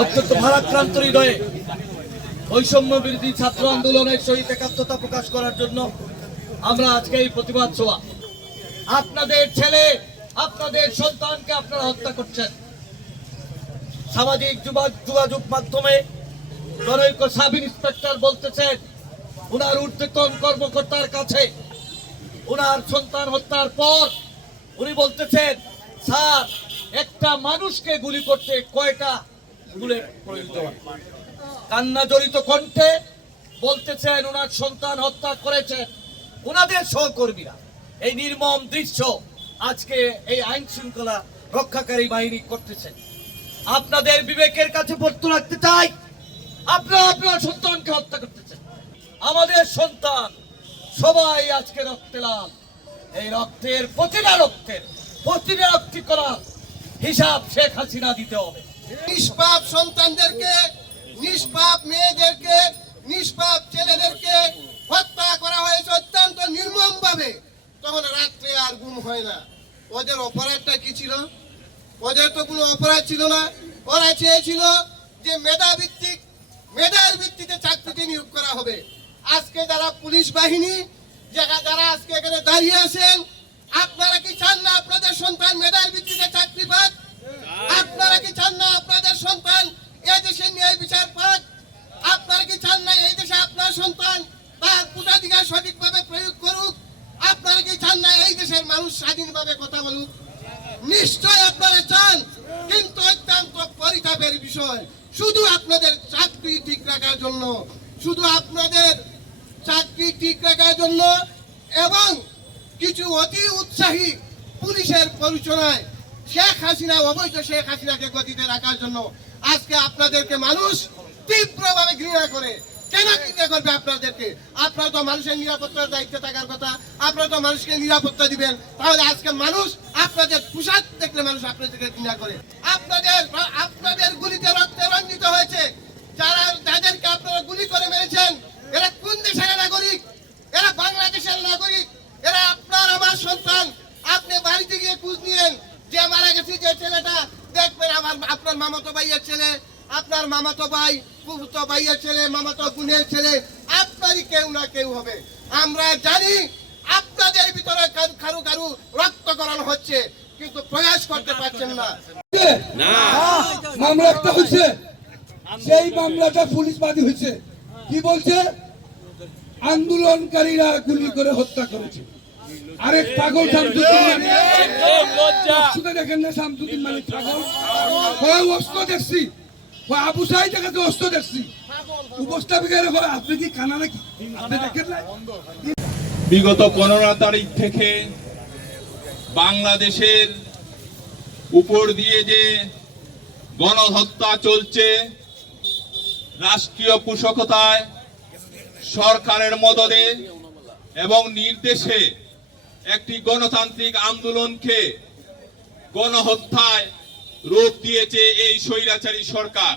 অত্যন্ত ভারাক্রান্ত হৃদয়ে বৈষম্য বিরোধী ছাত্র আন্দোলনের সহিত একাত্মতা প্রকাশ করার জন্য আমরা আজকে এই প্রতিবাদ সভা। আপনাদের ছেলে, আপনাদের সন্তানকে আপনারা হত্যা করছেন। সামাজিক যোগা- যোগাযোগ মাধ্যমে জনৈক সাব ইন্সপেক্টর বলতেছেন ওনার ঊর্ধ্বতন কর্মকর্তার কাছে ওনার সন্তান হত্যার পর উনি বলতেছেন, স্যার, একটা মানুষকে গুলি করতে কয়টা বুলেট প্রয়োজন হয়?" কান্না জড়িত কণ্ঠে ওনার সন্তান হত্যা করেছেন ওনাদের সহকর্মীরা। এই নির্মম দৃশ্য আজকে এই আইন শৃঙ্খলা রক্ষাকারী বাহিনী আপনাদের বিবেকের কাছে বর্ত রাখতে চাই। আপনারা আপনার সন্তানকে হত্যা করতেছেন। আমাদের সন্তান সবাই আজকে রক্তে লাল। এই রক্তের প্রতিটা রক্তের প্রতিটা রক্তি করার হিসাব শেখ হাসিনা দিতে হবে। নিষ্পাপ সন্তানদেরকে, নিষ্পাপ মেয়েদেরকে, নিষ্পাপ ছেলেদেরকে হত্যা করা হয়েছে অত্যন্ত নির্মম ভাবে তখন রাত্রে আর ঘুম হয় না। ওদের অপরাধটা কি ছিল? ওদের তো কোনো অপরাধ ছিল না। ওরা চেয়েছিল যে মেধা ভিত্তিক মেধার ভিত্তিতে চাকরিতে নিয়োগ করা হবে। আজকে যারা পুলিশ বাহিনী যারা আজকে এখানে দাঁড়িয়ে আছেন, আপনারা কি চান না আপনাদের সন্তান মেধার ভিত্তিতে চাকরি পাক আপনারা কি চান না আপনাদের সন্তান এই দেশে ন্যায় বিচার পাক আপনারা কি চান না এই দেশে আপনার সন্তান তার ভোটাধিকার সঠিকভাবে প্রয়োগ করুক, আপনারা কি চান না এই দেশের মানুষ স্বাধীনভাবে কথা বলুক? নিশ্চয় আপনারা চান, কিন্তু অত্যন্ত পরিতাপের বিষয়। শুধু আপনাদের চাকরি ঠিক রাখার জন্য, শুধু আপনাদের চাকরি ঠিক রাখার জন্য, এবং কিছু অতি উৎসাহী পুলিশের পরিচয় শেখ হাসিনা, অবৈধ শেখ হাসিনাকে গতিতে রাখার জন্য আজকে আপনাদেরকে মানুষ তীব্রভাবে ঘৃণা করে। কেন ঘৃণা করবে আপনাদেরকে? আপনারা তো মানুষের নিরাপত্তার দায়িত্বে থাকার কথা। আপনারা তো মানুষকে নিরাপত্তা দিবেন। তাহলে আজকে মানুষ আপনাদের পোশাক দেখলে মানুষ আপনাদেরকে ঘৃণা করে। আপনাদের আপনাদের গুলিতে রক্তে রঞ্জিত হয়েছে। যারা, যাদেরকে আপনারা গুলি করে মেরেছেন, এরা কোন দেশের নাগরিক? এরা বাংলাদেশের নাগরিক? এরা আপনার আমার সন্তান। আপনি বাড়িতে গিয়ে খোঁজ নিয়েন যে মারা গেছে যে ছেলেটা। দেখবেন আমার, আপনার মামাতো ভাইয়ের ছেলে আপনার মামাতো ভাই ফুফতো ভাইয়ের ছেলে মামাতো বোনের ছেলে আপনারই কেউ না কেউ হবে। আমরা জানি আপনাদের ভিতরে কারু কারু কারু রক্তকরণ হচ্ছে কিন্তু প্রয়াস করতে পারছেন না। মামলা একটা হয়েছে। সেই মামলাটা পুলিশ বাদী হয়েছে। কি বলছে? আন্দোলনকারীরা গুলি করে হত্যা করেছে। আরেক পাগল শামসুদ্দিন দেখেন না শামসুদ্দিন মালিক পাগল। অস্ত্র দেখছি। আবু সাহিদ কাছে অস্ত্র দেখছি। আপনি কি কানা নাকি? আপনি দেখেন না বিগত পনেরো তারিখ থেকে বাংলাদেশের উপর দিয়ে যে গণহত্যা চলছে, রাষ্ট্রীয় পোষকতায় সরকারের মদদে এবং নির্দেশে একটি গণতান্ত্রিক আন্দোলনকে গণহত্যায় রূপ দিয়েছে এই স্বৈরাচারী সরকার।